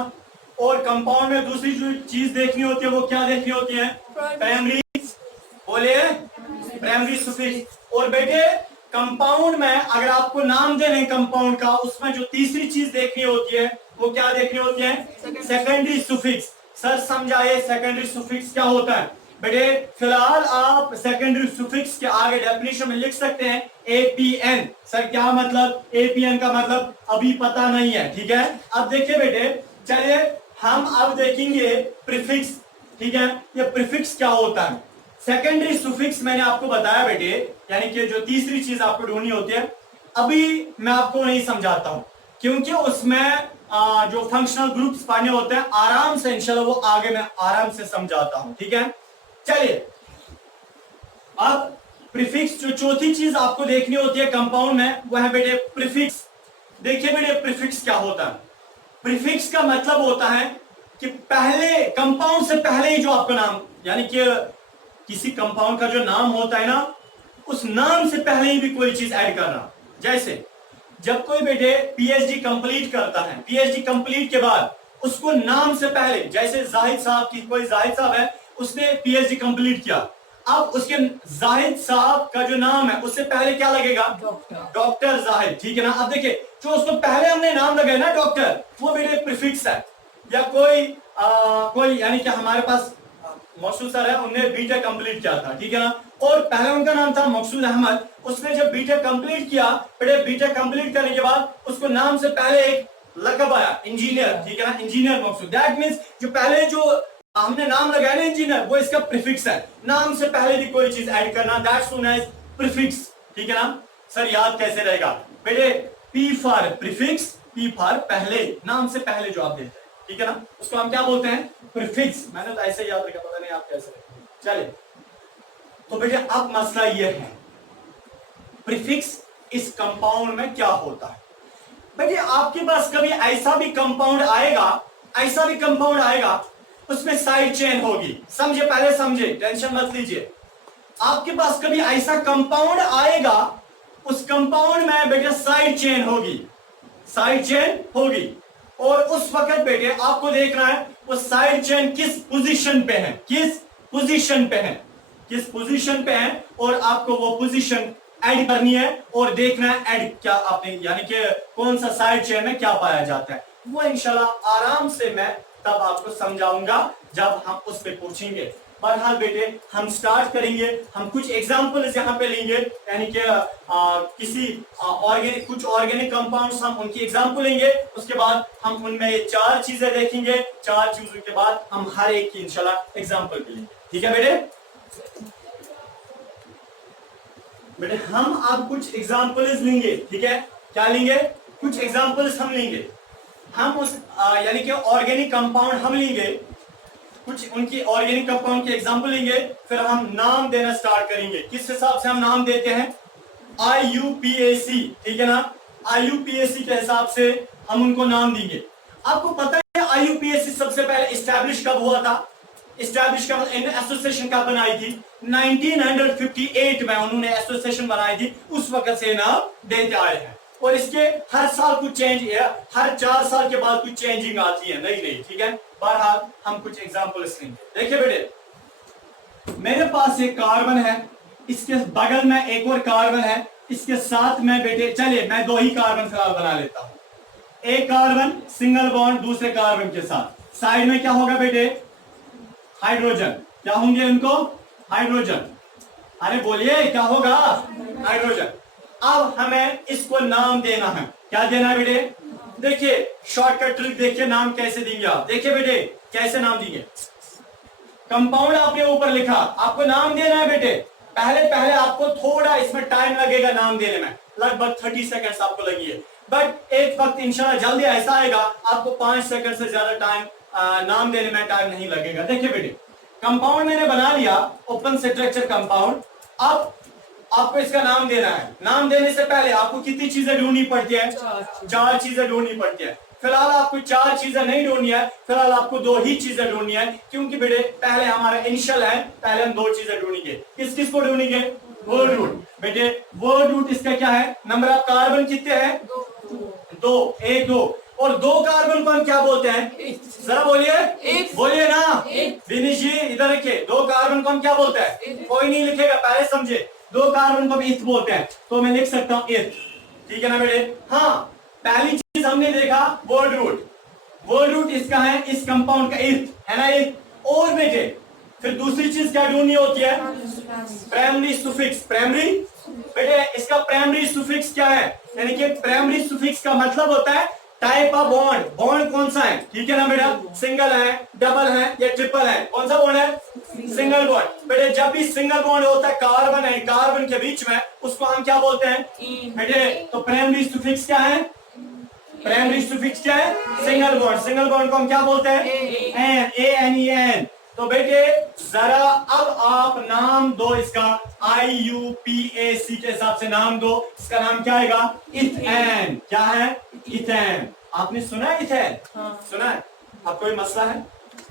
और कंपाउंड में दूसरी जो चीज देखनी होती है वो क्या देखनी होती है, प्राइमरी, बोलिए प्राइमरी सुफिक्स। और बेटे कंपाउंड में अगर आपको नाम देने कंपाउंड का, उसमें जो तीसरी चीज देखनी होती है वो क्या देखनी होती है, सेकेंडरी सुफिक्स। सर समझाइए सेकेंडरी सुफिक्स क्या होता है। बेटे फिलहाल आप सेकेंडरी सुफिक्स के आगे डेफिनेशन में लिख सकते हैं APN। सर क्या मतलब, APN का मतलब अभी पता नहीं है, ठीक है। अब देखिए बेटे, चलिए हम अब देखेंगे प्रीफिक्स, ठीक है। ये प्रीफिक्स क्या होता है। सेकेंडरी सुफिक्स मैंने आपको बताया बेटे, यानी कि जो तीसरी चीज आपको ढूंढनी होती है, अभी मैं आपको नहीं समझाता हूं क्योंकि उसमें जो फंक्शनल ग्रुप्स पढ़ने होते हैं आराम से, इंशाल्लाह वो आगे मैं आराम से समझाता हूं, ठीक है। चलिए अब प्रीफिक्स, जो चौथी चीज आपको देखनी होती है कंपाउंड में वह है बेटे प्रीफिक्स। देखिए बेटे प्रीफिक्स क्या होता है। प्रीफिक्स का मतलब होता है कि पहले कंपाउंड से पहले ही जो आपका नाम, यानी कि किसी कंपाउंड का जो नाम होता है ना, उस नाम से पहले ही भी कोई चीज ऐड करना। जैसे जब कोई बेटे PhD कंप्लीट करता है, PhD कंप्लीट के बाद उसको नाम से पहले, जैसे जाहिद साहब की, कोई जाहिद साहब है उसने PhD कंप्लीट किया, अब उसके जाहिद साहब का जो नाम है उससे पहले क्या लगेगा, डॉक्टर जाहिद, ठीक है ना। अब देखिए जो उसको पहले हमने नाम लगाया ना डॉक्टर, वो बेटे प्रीफिक्स है। या कोई यानी कि हमारे पास मकसूद सर है, उन्होंने बीटेक कंप्लीट किया था, ठीक है ना, और पहले उनका नाम था मकसूद अहमद। उसने जब बीटेक कंप्लीट किया, बेटे बीटेक कंप्लीट करने के बाद उसको नाम से पहले एक लकब आया इंजीनियर, ठीक है ना, इंजीनियर मकसूद। दैट मींस जो पहले जो हमने नाम लगाया ना इंजीनियर, वो इसका प्रीफिक्स है। नाम से पहले भी कोई चीज ऐड करना, दैट्स नोन एज प्रीफिक्स, ठीक है ना। सर याद कैसे रहेगा बेटे, P for prefix, P for पहले, नाम से पहले जो आप देते हैं, ठीक है ना, उसको हम क्या बोलते हैं, प्रीफिक्स। मैंने तो ऐसे याद रखा, पता नहीं आप कैसे रखेंगे। चले तो बेटे अब मसला ये है, प्रीफिक्स इस कंपाउंड में क्या होता है। बेटे आपके पास कभी ऐसा भी कंपाउंड आएगा, ऐसा भी कंपाउंड आएगा उसमें साइड चेन होगी। समझे, पहले समझे, टेंशन मत लीजिए। आपके पास कभी ऐसा कंपाउंड आएगा, उस कंपाउंड में बेटे साइड चेन होगी, साइड चेन होगी। और उस वक्त बेटे आपको देखना है वो साइड चेन किस पोजीशन पे है, किस पोजीशन पे है, किस पोजीशन पे है, और आपको वो पोजीशन ऐड करनी है और देखना है ऐड क्या आपने, यानी कि कौन सा साइड चेन में क्या पाया जाता है। वो इंशाल्लाह आराम से मैं तब आपको समझाऊंगा जब हम उस पे पूछेंगे। बहरहाल बेटे हम स्टार्ट करेंगे, हम कुछ एग्जांपल्स यहाँ पे लेंगे, यानी कि किसी ऑर्गेनिक, कुछ ऑर्गेनिक कंपाउंड्स हम उनकी एग्जांपल लेंगे, उसके बाद हम उनमें ये 4 चीजें देखेंगे, 4 चीजों के बाद हम हर एक की इंशाल्लाह एग्जांपल भी लेंगे। ठीक है बेटे, बेटे हम अब कुछ एग्जांपल्स लेंगे। ठीक है, क्या लेंगे, कुछ एग्जांपल्स हम लेंगे। हम उस यानी कि ऑर्गेनिक कंपाउंड हम लेंगे, कुछ उनकी ऑर्गेनिक कंपाउंड के एग्जांपल लेंगे, फिर हम नाम देना स्टार्ट करेंगे। किस हिसाब से हम नाम देते हैं, IUPAC, ठीक है ना, IUPAC के हिसाब से हम उनको नाम देंगे। आपको पता है IUPAC सबसे पहले इस्टेब्लिश कब हुआ था, इस्टेब्लिश कब, एसोसिएशन कब बनाई थी, 1958 में उन्होंने एसोसिएशन बनाई थी, उस वक्त से नाम देते आए हैं। और इसके हर साल कुछ चेंज, हर 4 साल के बाद कुछ चेंजिंग आती है, नहीं नहीं, ठीक है। बहरहाल हम कुछ एग्जांपल्स लेंगे। देखिए बेटे, मेरे पास एक कार्बन है, इसके बगल में एक और कार्बन है, इसके साथ में बेटे चलिए मैं 2 ही कार्बन फिलहाल बना लेता हूं। एक कार्बन सिंगल बॉन्ड दूसरे कार्बन के साथ, साइड में क्या होगा बेटे, हाइड्रोजन। क्या होंगे उनको, हाइड्रोजन। अरे बोलिए क्या होगा, हाइड्रोजन। अब हमें इसको नाम देना है, क्या देना है बेटे, देखिए शॉर्टकट ट्रिक, देखिए नाम कैसे देंगे आप। देखिए बेटे कैसे नाम देंगे, कंपाउंड आपने ऊपर लिखा, आपको नाम देना है बेटे। पहले आपको थोड़ा इसमें टाइम लगेगा नाम देने में, लगभग 30 सेकंड्स आपको लगी, बट एक वक्त इंशाल्लाह जल्दी ऐसा आएगा आपको 5 सेकंड से ज्यादा टाइम नाम देने में टाइम नहीं लगेगा। देखिए बेटे कंपाउंड मैंने बना लिया, ओपन स्ट्रक्चर कंपाउंड। अब आपको इसका नाम देना है। नाम देने से पहले आपको कितनी चीजें ढूंढनी पड़ती है, 4 चीजें ढूंढनी पड़ती है। फिलहाल आपको 4 चीजें नहीं ढूंढनी है, फिलहाल आपको 2 ही चीजें ढूंढनी है, क्योंकि बेटे पहले हमारा इनिशियल है, पहले हम 2 चीजें ढूंढेंगे। किस किस को ढूंढेंगे, वर्ड रूट। बेटे वर्ड रूट इसका क्या है, नंबर ऑफ कार्बन कितने हैं, 2, 1 2, और 2 कार्बन को हम क्या बोलते हैं, जरा बोलिए, बोलिए ना दिनेश जी, इधर रखिए। 2 कार्बन को हम क्या बोलते हैं, कोई नहीं लिखेगा, पहले समझे। 2 कार्बन को हम इथ बोलते हैं, तो मैं लिख सकता हूं इथ, ठीक है ना बेटे। हाँ, पहली चीज हमने देखा वर्ड रूट, वर्ड रूट इसका है, इस कंपाउंड का इथ है ना, इथ। और बेटे फिर दूसरी चीज क्या ढूंढनी होती है, प्राइमरी सुफिक्स। प्राइमरी बेटे इसका प्राइमरी सुफिक्स क्या है, यानी कि प्राइमरी सुफिक्स का मतलब होता है टाइप ऑफ बॉन्ड, बॉन्ड कौन सा है, ठीक है ना बेटा, सिंगल है, डबल है या ट्रिपल है, कौन सा बॉन्ड है, सिंगल बॉन्ड। बेटे जब भी सिंगल बॉन्ड होता है कार्बन है कार्बन के बीच में, उसको हम क्या बोलते हैं बेटे, तो प्राइमरी सुफिक्स क्या है, प्राइमरी सुफिक्स क्या है, सिंगल बॉन्ड। सिंगल बॉन्ड को हम क्या बोलते हैं, एन, ANEN। तो बेटे जरा अब आप नाम दो इसका, IUPAC के हिसाब से नाम दो। इसका नाम क्या आएगा, इथेन। क्या है, इथेन। आपने सुना है इथेन, सुना है। अब कोई मसला है,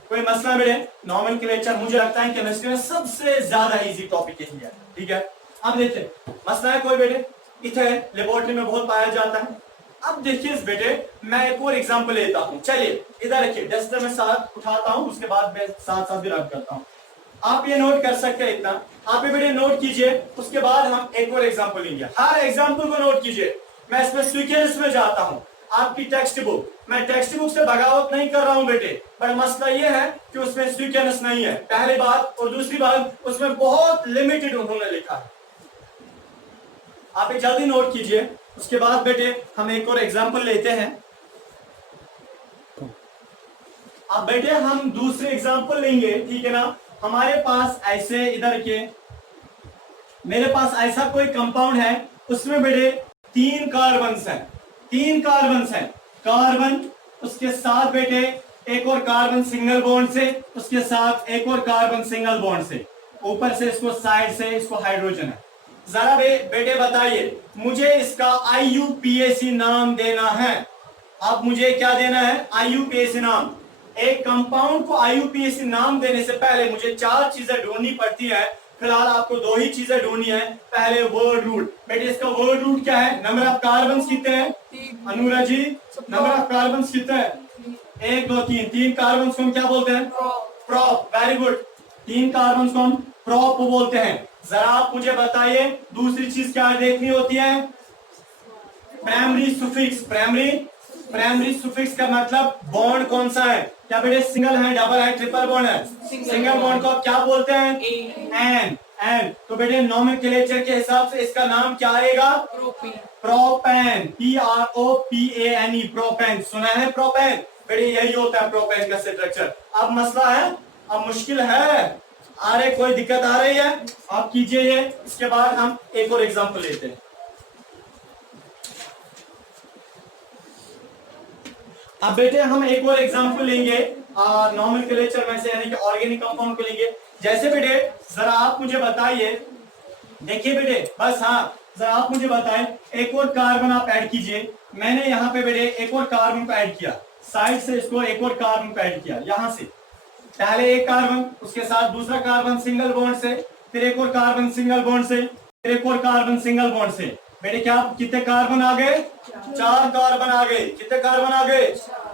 कोई मसला है बेटे, नॉमेनक्लेचर मुझे लगता है केमिस्ट्री में सबसे ज्यादा इजी टॉपिक यही है, ठीक है। अब देखते मसला है कोई बेटे, इथेन लेबोरेटरी में बहुत पाया जाता है। अब देखिए बेटे मैं एक और एग्जांपल लेता हूं, चलिए इधर रखिए, डस्टर में साथ उठाता हूं, उसके बाद मैं साथ साथ भी रब करता हूं। आप ये नोट कर सकते हैं, इतना आप ये बेटे नोट कीजिए, उसके बाद हम एक और एग्जांपल लेंगे। हर एग्जांपल को नोट कीजिए। मैं इसमें सीक्वेंस में जाता हूं, आपकी टेक्स्ट बुक, मैं टेक्स्ट बुक से बगावत नहीं कर रहा हूं बेटे, पर मसला ये है कि उसमें सीक्वेंस नहीं है, पहली बात। और दूसरी बात उसमें बहुत लिमिटेड उन्होंने लिखा है। आप एक जल्दी नोट कीजिए, उसके बाद बेटे हम एक और एग्जांपल लेते हैं। अब बेटे हम दूसरे एग्जांपल लेंगे, ठीक है ना। हमारे पास ऐसे इधर के, मेरे पास ऐसा कोई कंपाउंड है, उसमें बेटे 3 कार्बन्स हैं, 3 कार्बन्स हैं। कार्बन उसके साथ बेटे एक और कार्बन सिंगल बॉन्ड से, उसके साथ एक और कार्बन सिंगल बॉन्ड से, ऊपर से इसको साइड से इसको हाइड्रोजन है। जरा बेटे बताइए, मुझे इसका IUPAC नाम देना है। अब मुझे क्या देना है? IUPAC नाम। एक कंपाउंड को IUPAC नाम देने से पहले मुझे 4 चीजें ढूंढनी पड़ती है। फिलहाल आपको 2 ही चीजें ढूंढनी है। पहले वर्ड रूट। बेटे इसका वर्ड रूट क्या है? नंबर ऑफ कार्बन कितने हैं? अनुरा जी, नंबर ऑफ कार्बन कितने हैं? 1 2 3। 3 कार्बन को हम क्या बोलते हैं? प्रोप। Very good. 3 कार्बन को हम प्रोप बोलते हैं। जरा आप मुझे बताइए दूसरी चीज क्या देखनी होती है? Primary suffix. प्राइमरी सुफिक्स का मतलब बॉन्ड कौन सा है? क्या बेटे सिंगल है, डबल है, ट्रिपल बॉन्ड है? सिंगल बॉन्ड को आप क्या बोलते हैं? एन। तो बेटे नोमेनक्लेचर के हिसाब से इसका नाम क्या आएगा? प्रोपेन। PROPANE। प्रोपेन। सुना है प्रोपेन? बेटे यही होता है प्रोपेन का स्ट्रक्चर। अब मसला है, अब मुश्किल है, आ रहे कोई दिक्कत आ रही है? आप कीजिए ये। इसके बाद हम एक और एग्जांपल लेते हैं। अब बेटे हम एक और एग्जांपल लेंगे नोमेनक्लेचर में से, यानी कि ऑर्गेनिक कंपाउंड को लेंगे। जैसे बेटे जरा आप मुझे बताइए, देखिए बेटे बस, हाँ जरा आप मुझे बताएं, एक और कार्बन आप ऐड कीजिए। मैंने यहाँ पे बेटे एक और कार्बन को ऐड किया, साइड से इसको एक और कार्बन को ऐड किया। यहाँ से पहले एक कार्बन, उसके साथ दूसरा कार्बन सिंगल बॉन्ड से, फिर एक और कार्बन सिंगल बॉन्ड से, फिर एक और कार्बन सिंगल बॉन्ड से। बेटे क्या कितने कार्बन आ गए? 4 कार्बन आ गए। कितने कार्बन आ गए?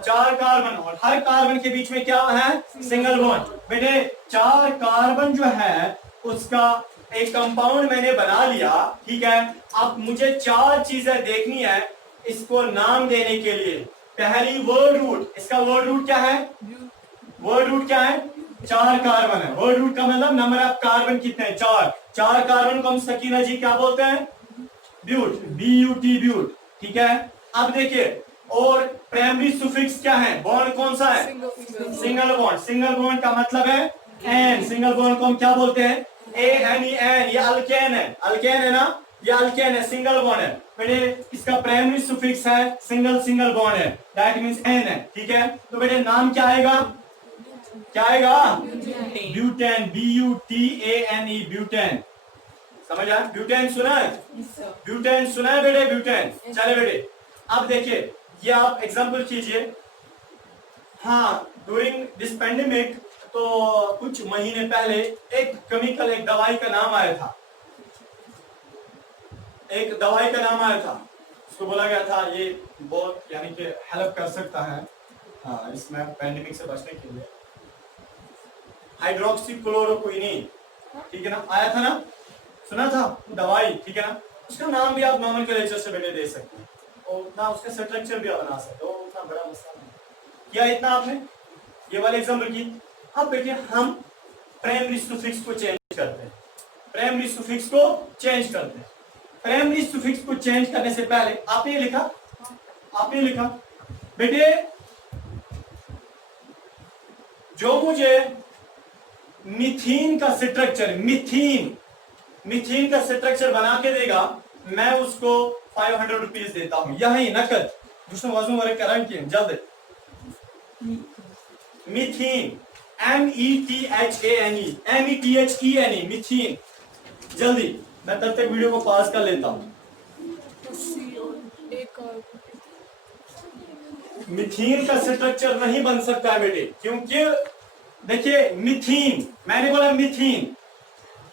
4 कार्बन। और हर कार्बन के बीच में क्या है? Single bond. बेटे 4 कार्बन जो है उसका एक कंपाउंड मैंने बना लिया, ठीक है। अब मुझे 4 चीजें देखनी है इसको नाम देने के लिए। पहली वर्ड रूट। इसका वर्ड रूट क्या है? वर्ड रूट क्या है? 4 कार्बन है। वर्ड रूट का मतलब नंबर ऑफ कार्बन कितने हैं? 4 कार्बन को हम सकीना जी क्या बोलते हैं? ब्यूट। BUT ब्यूट, ठीक है। अब देखिए, और प्राइमरी सुफिक्स क्या है? बॉन्ड कौन सा है? Single bond. सिंगल बॉन्ड का मतलब है एन। सिंगल बॉन्ड को हम क्या बोलते हैं? ANEN। ये अल्केन है, अल्केन है ना, ये अल्केन है, सिंगल बॉन्ड है। बेटे इसका प्राइमरी सुफिक्स है सिंगल बॉन्ड है, दैट मींस एन है, ठीक है। तो बेटे नाम क्या आएगा? क्या आएगा? ब्यूटेन। BUTANE butane. समझ आया? ब्यूटेन सुना है? ब्यूटेन सुना है बेटे? ब्यूटेन। चले बेटे अब देखिए, ये आप एग्जांपल कीजिए। हाँ, ड्यूरिंग दिस पैंडेमिक, तो कुछ महीने पहले एक केमिकल, एक दवाई का नाम आया था। एक दवाई का नाम आया था, उसको बोला गया था ये बहुत यानी कि हेल्प कर सकता है हाँ इसमें पैंडेमिक से बचने के लिए। हाइड्रोक्सीक्लोरोक्विनीन, ठीक है ना, आया था ना, सुना था दवाई, ठीक है ना। उसका नाम भी आप नोमेनक्लेचर से बेटे दे सकते हैं और उतना उसका स्ट्रक्चर भी आप बना सकते हो, उतना बड़ा मसला नहीं किया। इतना आपने ये वाले एग्जांपल की। अब बेटे हम प्राइमरी सुफिक्स को चेंज करते हैं। प्राइमरी सुफिक्स को चेंज करते हैं। प्राइमरी सुफिक्स को चेंज करने से पहले आपने लिखा बेटे, जो मुझे मीथीन का स्ट्रक्चर मीथीन का स्ट्रक्चर बना के देगा, मैं उसको 500 रुपीज देता हूं, यही नकद। दूसरा वजन वर्ग करें कि जल्द मीथीन, METHANE मीथीन। जल्दी, मैं तब तक वीडियो को पॉज कर लेता हूं। मीथीन का स्ट्रक्चर नहीं बन सकता है बेटे, क्योंकि देखिए मीथीन, मैंने बोला मीथीन,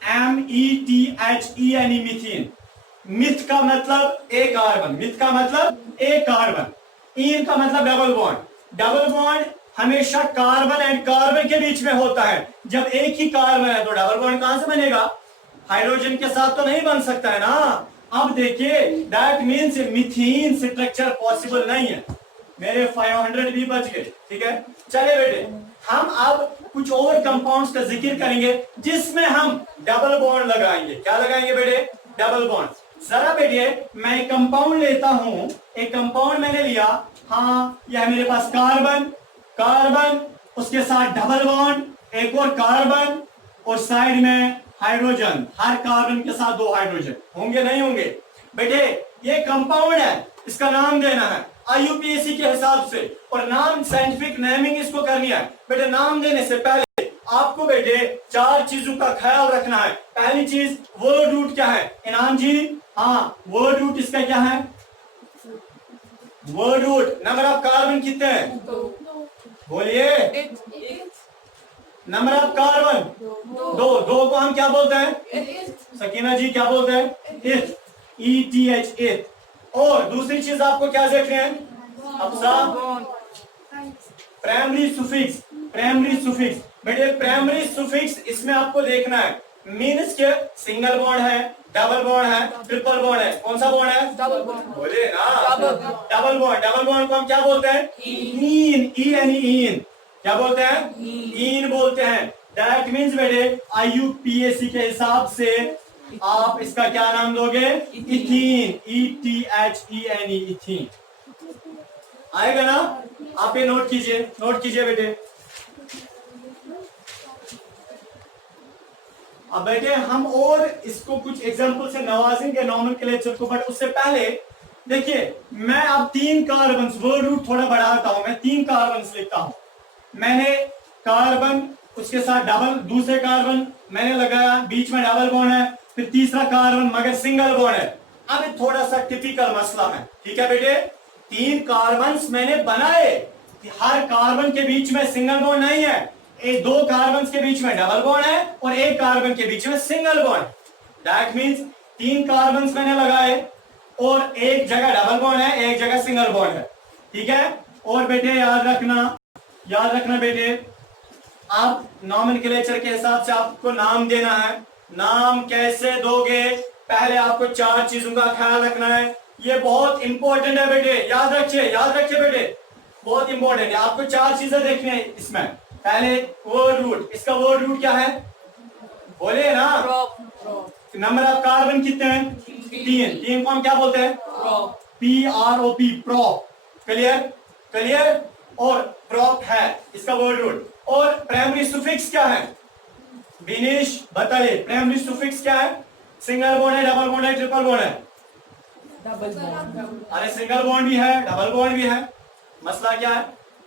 METHANE मीथीन। मिथ का मतलब एक कार्बन, मिथ का मतलब एक कार्बन, इन का मतलब डबल बॉन्ड। डबल बॉन्ड हमेशा कार्बन एंड कार्बन के बीच में होता है। जब एक ही कार्बन है तो डबल बॉन्ड कहां से बनेगा? हाइड्रोजन के साथ तो नहीं बन सकता है ना। अब देखिए, दैट मीन्स मीथीन स्ट्रक्चर पॉसिबल नहीं है। मेरे 500 भी बच गए, ठीक है। चले बेटे, हम अब कुछ और कंपाउंड्स का जिक्र करेंगे जिसमें हम डबल बॉन्ड लगाएंगे। क्या लगाएंगे बेटे? Double bond. जरा बेटे मैं एक कंपाउंड लेता हूं, एक कंपाउंड मैंने लिया, हाँ यह मेरे पास कार्बन, उसके साथ डबल बॉन्ड, एक और कार्बन और साइड में हाइड्रोजन। हर कार्बन के साथ 2 हाइड्रोजन होंगे, नहीं होंगे? बेटे ये कंपाउंड है, इसका नाम देना है। IUPAC के हिसाब से। और नाम साइंटिफिक नेमिंग इसको करनी है बेटे। नाम देने से पहले आपको बेटे 4 चीजों का ख्याल रखना है। पहली चीज वर्ड रूट क्या है इनाम जी? हाँ, वर्ड रूट इसका क्या है? Word root number of carbon कितने हैं? बोलिए। Number of carbon 2। 2 को हम क्या बोलते हैं? सकीना जी क्या बोलते हैं? इथ, ETH, इथ। और दूसरी चीज आपको क्या देखते हैं? अफसा प्राइमरी सुफिक्स। प्राइमरी सुफिक्स बेटे, प्राइमरी सुफिक्स इसमें आपको देखना है मीन्स के सिंगल बॉन्ड है, डबल बॉन्ड है, ट्रिपल बॉन्ड है। कौन सा बॉन्ड है? Double bond. बोले ना, डबल बॉन्ड। डबल बॉन्ड को हम क्या बोलते हैं? ईन, ईन। क्या बोलते हैं? ईन बोलते हैं। दैट मीन्स बेटे IUPAC के हिसाब से आप इसका क्या नाम दोगे? Ethene, ETHENE, ethene. आएगा ना? आप ये नोट कीजिए, नोट कीजिए बेटे। अब बेटे हम और इसको कुछ एग्जांपल से नवाजेंगे नॉमेनक्लेचर को, बट उससे पहले देखिए मैं अब 3 कार्बन, वर्ड रूट थोड़ा बढ़ाता हूं, मैं 3 कार्बन लिखता हूं। मैंने कार्बन, उसके साथ डबल, दूसरे कार्बन मैंने लगाया, बीच में डबल बॉन्ड है, फिर तीसरा कार्बन मगर सिंगल बॉन्ड है। अब थोड़ा सा टिपिकल मसला है, ठीक है बेटे? 3 कार्बन मैंने बनाए, हर कार्बन के बीच में सिंगल बॉन्ड नहीं है। 2 कार्बन के बीच में डबल बॉन्ड है और 1 कार्बन के बीच में single bond. That means 3 carbon मैंने लगाए और एक जगह डबल बॉन्ड है, एक जगह सिंगल बॉन्ड है, ठीक है? और बेटे याद रखना बेटे, आप नॉमेनक्लेचर के हिसाब से आपको नाम देना है। नाम कैसे दोगे? पहले आपको 4 चीजों का ख्याल रखना है। ये बहुत इंपॉर्टेंट है बेटे, याद रखिए बेटे, बहुत इंपॉर्टेंट है। आपको 4 चीजें देखनी है इसमें। पहले वर्ड रूट, इसका वर्ड रूट क्या है? बोलिए ना। नंबर ऑफ कार्बन कितने हैं? 3 को हम क्या बोलते हैं? PROP, prop. क्लियर? और प्रोप है इसका वर्ड रूट। और प्राइमरी सुफिक्स क्या है? विनेश बताइए, प्राइमरी सुफिक्स क्या है? सिंगल बॉन्ड है, डबल बॉन्ड है, ट्रिपल बॉन्ड है? Double bond. अरे सिंगल बॉन्ड भी है, डबल बॉन्ड भी है। मसला क्या है?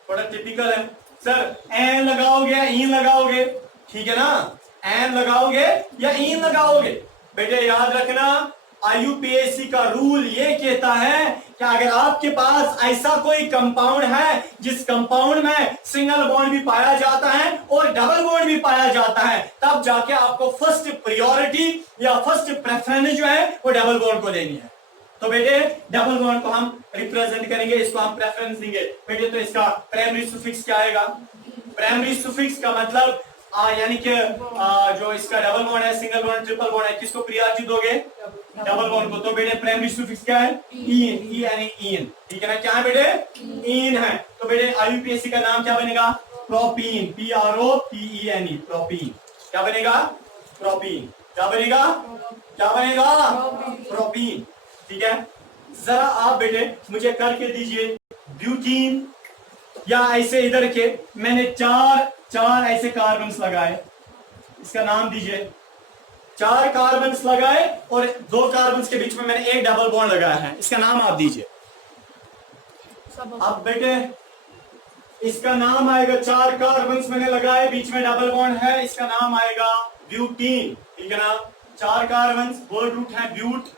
थोड़ा टिपिकल है सर। एन लगाओगे, ईन लगाओगे, ठीक है ना? एन लगाओगे या ईन लगाओगे? बेटे याद रखना, IUPAC का रूल ये कहता है कि अगर आपके पास ऐसा कोई कंपाउंड है जिस कंपाउंड में सिंगल बॉन्ड भी पाया जाता है और डबल बॉन्ड भी पाया जाता है, तब जाके आपको फर्स्ट प्रायोरिटी या फर्स्ट प्रेफरेंस जो है वो डबल बॉन्ड को देनी है। तो बेटे डबल बॉन्ड को हम रिप्रेजेंट करेंगे, इसको हम प्रेफरेंस देंगे बेटे। तो इसका प्राइमरी सुफिक्स क्या आएगा? प्राइमरी सुफिक्स का मतलब यानी कि जो इसका डबल बॉन्ड है, सिंगल बॉन्ड, ट्रिपल बॉन्ड है, किसको प्रायोरिटी दोगे? डबल बॉन्ड को। तो बेटे प्राइमरी सुफिक्स क्या है? ईन, ईन, ठीक है ना? क्या है बेटे? ईन है। तो बेटे IUPAC का नाम क्या बनेगा? Propene, PROPENE, propene. क्या बनेगा? प्रोपीन। क्या बनेगा? प्रोपीन, ठीक है? जरा आप बेटे मुझे करके दीजिए ब्यूटीन, या ऐसे इधर के मैंने 4 ऐसे कार्बन्स लगाए, इसका नाम दीजिए। 4 कार्बन्स लगाए और 2 कार्बन्स के बीच में मैंने एक डबल बॉन्ड लगाया है, इसका नाम आप दीजिए। अब बेटे इसका नाम आएगा, 4 कार्बन्स मैंने लगाए, बीच में डबल बॉन्ड है, इसका नाम आएगा ब्यूटीन, ठीक है ना? 4 कार्बन्स, वर्ड रूट है ब्यूट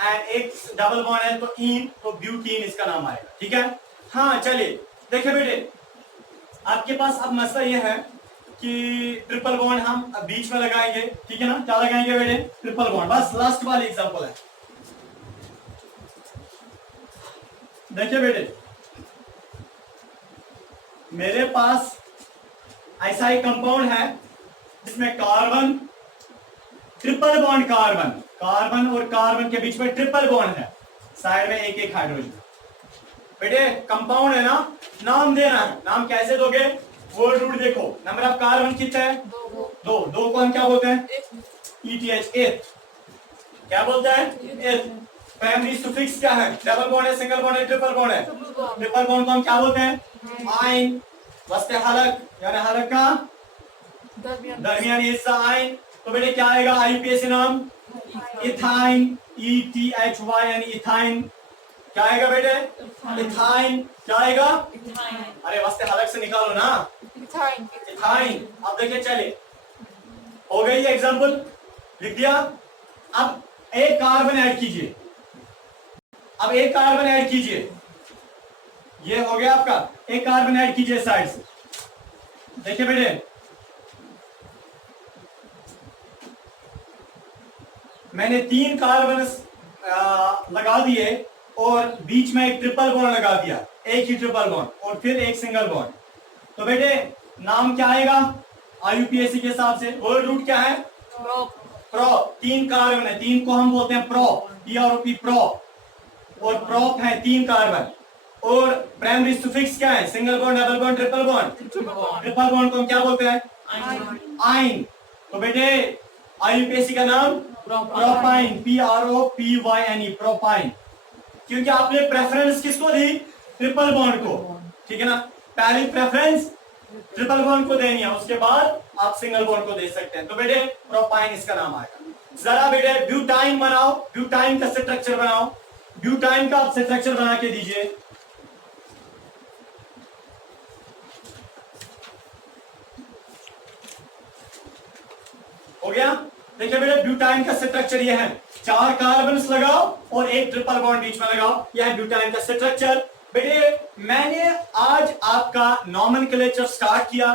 एंड एक डबल बॉन्ड है तो ईन, तो ब्यूटीन इसका नाम आएगा, ठीक है? हाँ चलिए देखिए बेटे, आपके पास अब मसला यह है कि ट्रिपल बॉन्ड हम बीच में लगाएंगे, ठीक है ना? क्या लगाएंगे बेटे? Triple bond. बस लास्ट वाली एग्जांपल है। देखिए बेटे, मेरे पास ऐसा एक कंपाउंड है जिसमें कार्बन, ट्रिपल बॉन्ड, कार्बन और कार्बन के बीच में ट्रिपल बॉन्ड है, साइड में एक एक हाइड्रोजन। बेटे कंपाउंड है ना, नाम देना है। नाम कैसे दोगे? वर्ड रूट देखो, नंबर ऑफ कार्बन कितना है? 2 को हम क्या बोलते हैं? ETH, एथ। क्या बोलते हैं? एथ। प्राइमरी सुफिक्स क्या है? डबल बॉन्ड है, सिंगल बॉन्ड है, ट्रिपल बॉन्ड है? ट्रिपल बॉन्ड को हम क्या बोलते हैं? आइन। वस्ते हलक, यानी हलक का दरमियानी हिस्सा आइन। तो बेटे क्या आएगा IUPAC नाम? इथाइन, ETHY यानी इथाइन। क्या आएगा बेटे? इथाइन। क्या आएगा? Ethyne. अरे वास्ते हलक से निकालो ना। Ethyne. इथाइन। अब देखिए चले, हो गई ये एग्जाम्पल, लिख दिया। अब एक कार्बन ऐड कीजिए, अब एक कार्बन ऐड कीजिए, ये हो गया आपका। एक कार्बन ऐड कीजिए साइड से। देखिए बेटे, मैंने 3 कार्बन लगा दिए और बीच में एक ट्रिपल बॉन्ड लगा दिया, एक ही ट्रिपल बॉन्ड और फिर एक सिंगल बॉन्ड। तो बेटे नाम क्या आएगा आईयूपीएसी के हिसाब से? वर्ड रूट क्या है? प्रो। 3 कार्बन है, 3 को हम बोलते हैं प्रो, पी प्रो, और प्रोप है 3 कार्बन। और प्राइमरी सुफिक्स क्या है? Single bond, double bond, triple bond. Triple bond को हम क्या बोलते हैं? आइन। तो बेटे आईयूपीएसी का नाम प्रोपाइन, PROPYNE, प्रोपाइन। क्योंकि आपने प्रेफरेंस किसको दी? ट्रिपल बॉन्ड को, ठीक है ना। पहली प्रेफरेंस ट्रिपल बॉन्ड को देनी है, उसके बाद आप सिंगल बॉन्ड को दे सकते हैं। तो बेटे प्रोपाइन इसका नाम आएगा। जरा बेटे ब्यूटाइन बनाओ, ब्यूटाइन का स्ट्रक्चर बनाओ, ब्यूटाइन का आप स्ट्रक्चर बना के दीजिए। हो गया? देखिए बेटे ब्यूटाइन का स्ट्रक्चर ये है, 4 कार्बन लगाओ और एक ट्रिपल बॉन्ड बीच में लगाओ, यह है ब्यूटाइन का स्ट्रक्चर। बेटे मैंने आज आपका नॉमेनक्लेचर स्टार्ट किया,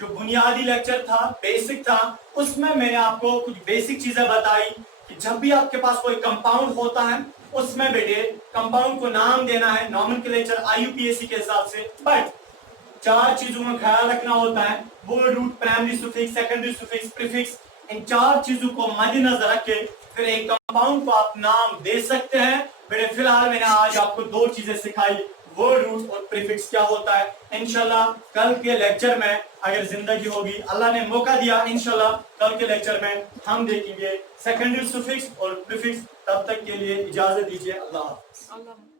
जो बुनियादी लेक्चर था, बेसिक था, उसमें मैंने आपको कुछ बेसिक चीजें बताई कि जब भी आपके पास कोई कंपाउंड होता है उसमें बेटे कंपाउंड को नाम देना है नॉमेनक्लेचर आईयूपीएसी के हिसाब से। बट 4 चीजों में ख्याल रखना होता है, word root, primary suffix, secondary suffix, prefix. इन 4 चीजों को मद्देनजर रख के फिर एक कंपाउंड को आप नाम दे सकते हैं। बेटे फिलहाल मैंने आज आपको 2 चीजें सिखाई, वर्ड रूट और प्रीफिक्स क्या होता है। इंशाल्लाह कल के लेक्चर में अगर जिंदगी होगी, अल्लाह ने मौका दिया, इंशाल्लाह कल के लेक्चर में हम देखेंगे सेकेंडरी सुफिक्स और प्रीफिक्स। तब तक के लिए इजाजत दीजिए। अल्लाह हाफ़िज़।